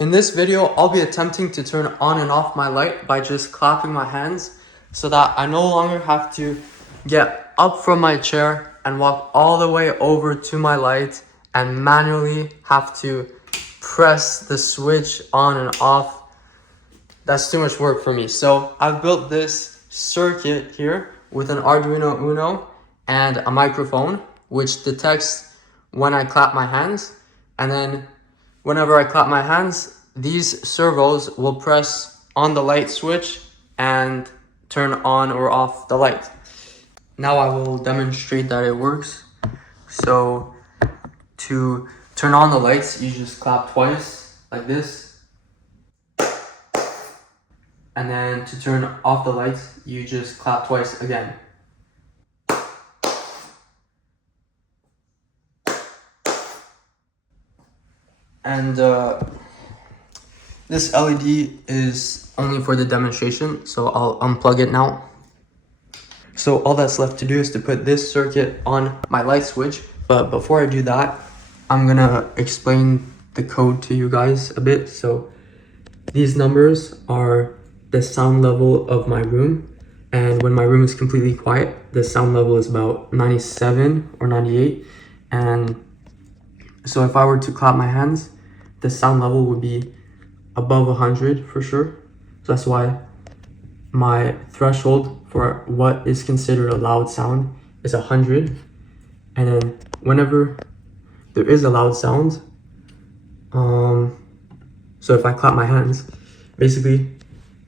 In this video, I'll be attempting to turn on and off my light by just clapping my hands so that I no longer have to get up from my chair and walk all the way over to my light and manually have to press the switch on and off. That's too much work for me. So I've built this circuit here with an Arduino Uno and a microphone which detects when I clap my hands, and then whenever I clap my hands, these servos will press on the light switch and turn on or off the light. Now I will demonstrate that it works. So to turn on the lights, you just clap twice like this. And then to turn off the lights, you just clap twice again. And this LED is only for the demonstration, so I'll unplug it now. So all that's left to do is to put this circuit on my light switch. But before I do that, I'm gonna explain the code to you guys a bit. So these numbers are the sound level of my room. And when my room is completely quiet, the sound level is about 97 or 98. And so if I were to clap my hands, the sound level would be above 100 for sure. So that's why my threshold for what is considered a loud sound is 100. And then whenever there is a loud sound, so if I clap my hands, basically,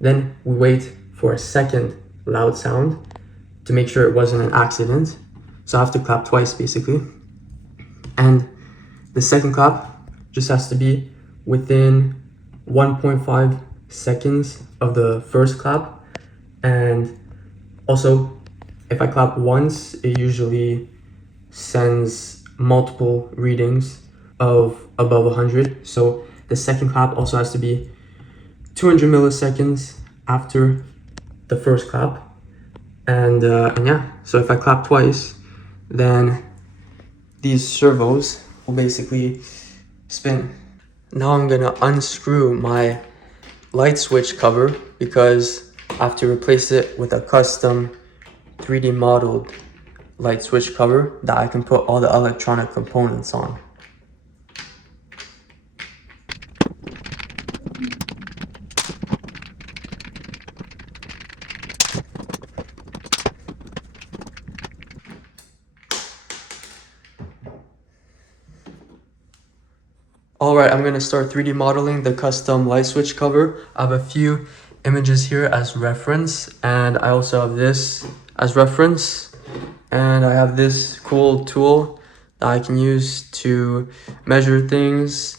then we wait for a second loud sound to make sure it wasn't an accident. So I have to clap twice basically. And the second clap just has to be within 1.5 seconds of the first clap. And also, if I clap once, it usually sends multiple readings of above 100. So the second clap also has to be 200 milliseconds after the first clap. And yeah, so if I clap twice, then these servos will basically spin. Now I'm gonna unscrew my light switch cover because I have to replace it with a custom 3D modeled light switch cover that I can put all the electronic components on. Alright, I'm going to start 3D modeling the custom light switch cover. I have a few images here as reference, and I also have this as reference. And I have this cool tool that I can use to measure things.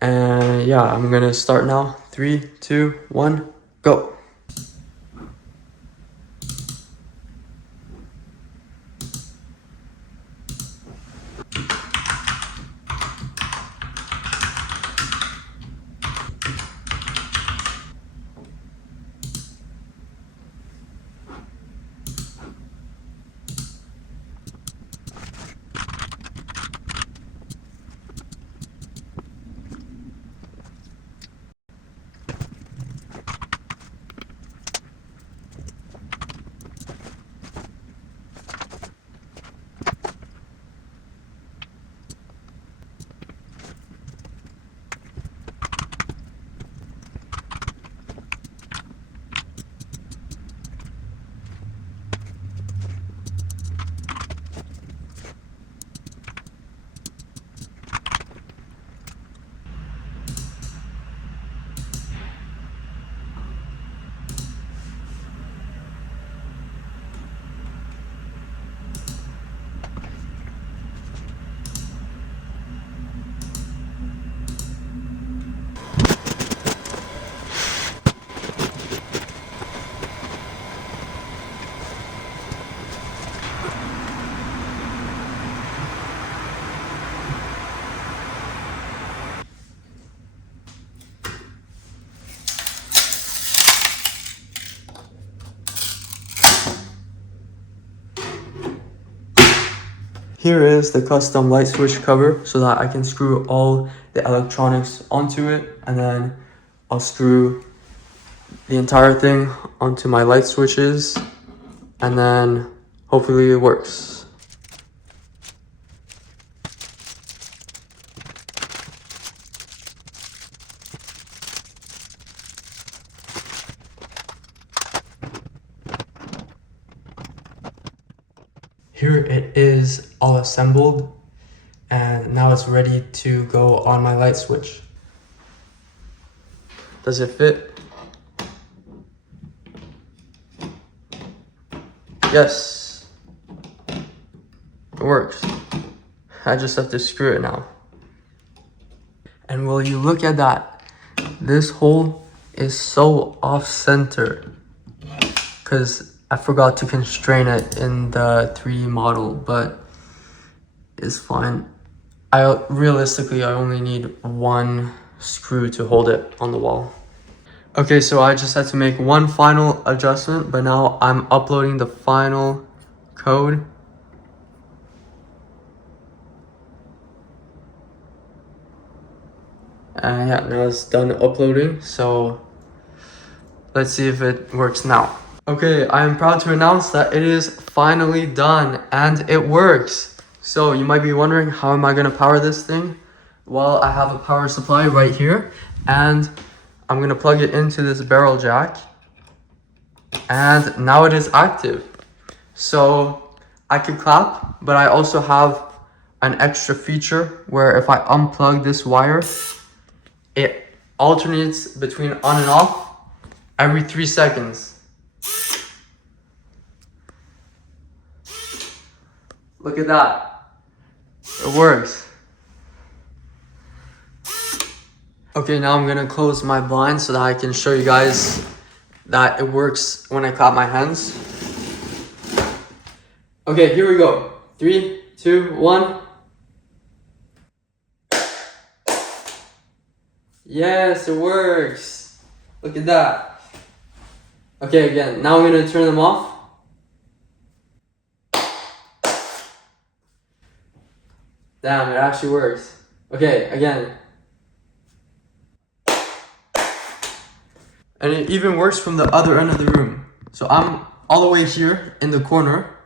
And yeah, I'm going to start now. 3, 2, 1, go. Here is the custom light switch cover so that I can screw all the electronics onto it, and then I'll screw the entire thing onto my light switches, and then hopefully it works. Here it is all assembled, and now it's ready to go on my light switch. Does it fit? Yes, it works. I just have to screw it now. And will you look at that? This hole is so off center because I forgot to constrain it in the 3D model, but it's fine. Realistically, I only need one screw to hold it on the wall. Okay, so I just had to make one final adjustment, but now I'm uploading the final code. Yeah, now it's done uploading, so let's see if it works now. Okay, I am proud to announce that it is finally done, and it works. So you might be wondering, how am I gonna power this thing? Well, I have a power supply right here, and I'm gonna plug it into this barrel jack, and now it is active. So I could clap, but I also have an extra feature where if I unplug this wire, it alternates between on and off every 3 seconds. Look at that. It works. Okay, now I'm gonna close my blind so that I can show you guys that it works when I clap my hands. Okay, here we go. 3, 2, 1. Yes, it works. Look at that. Okay, again, now I'm gonna turn them off. Damn, it actually works. Okay, again. And it even works from the other end of the room. So I'm all the way here in the corner,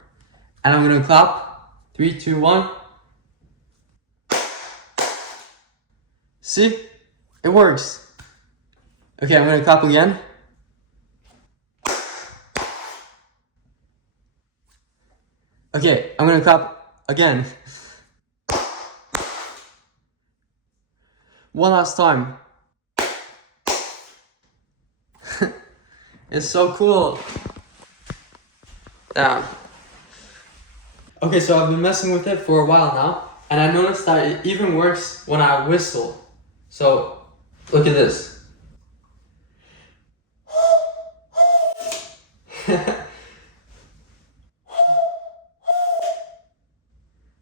and I'm gonna clap. 3, 2, 1. See? It works. Okay, I'm gonna clap again. Okay, I'm gonna clap again. One last time. It's so cool. Damn. Okay, so I've been messing with it for a while now, and I noticed that it even works when I whistle. So, look at this.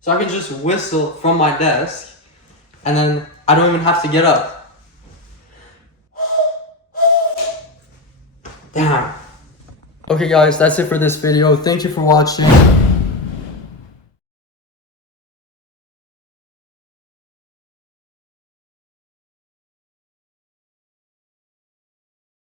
So I can just whistle from my desk, and then I don't even have to get up. Damn. Okay guys, that's it for this video. Thank you for watching.